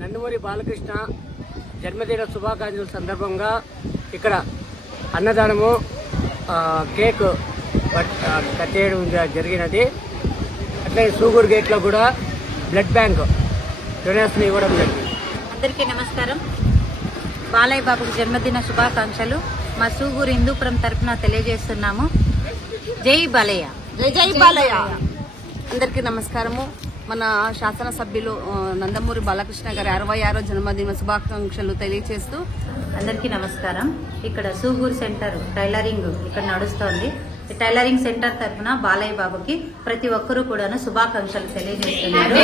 నందమూరి బాలకృష్ణ జన్మదిన శుభాకాంక్షల సందర్భంగా ఇక్కడ అన్నదానము కేక్ కట్ చేయడం జరిగినది. అట్లే సూగూరు గేట్ లో కూడా బ్లడ్ బ్యాంక్ డొనేషన్ ఇవ్వడం జరిగింది. అందరికీ నమస్కారం. బాలయ్య బాబుకు జన్మదిన శుభాకాంక్షలు మా సూగూరు హిందూపురం తరఫున తెలియజేస్తున్నాము. జై బాలయ్య. జై బాలయ్య. అందరికీ నమస్కారము. మన శాసనసభ్యులు నందమూరి బాలకృష్ణ గారి 66వ జన్మదిన శుభాకాంక్షలు తెలియజేస్తూ అందరికీ నమస్కారం. ఇక్కడ సూగూరు సెంటర్ టైలరింగ్ ఇక్కడ నడుస్తోంది. టైలరింగ్ సెంటర్ తరఫున బాలయ్య బాబుకి ప్రతి ఒక్కరూ కూడా శుభాకాంక్షలు తెలియజేస్తున్నారు.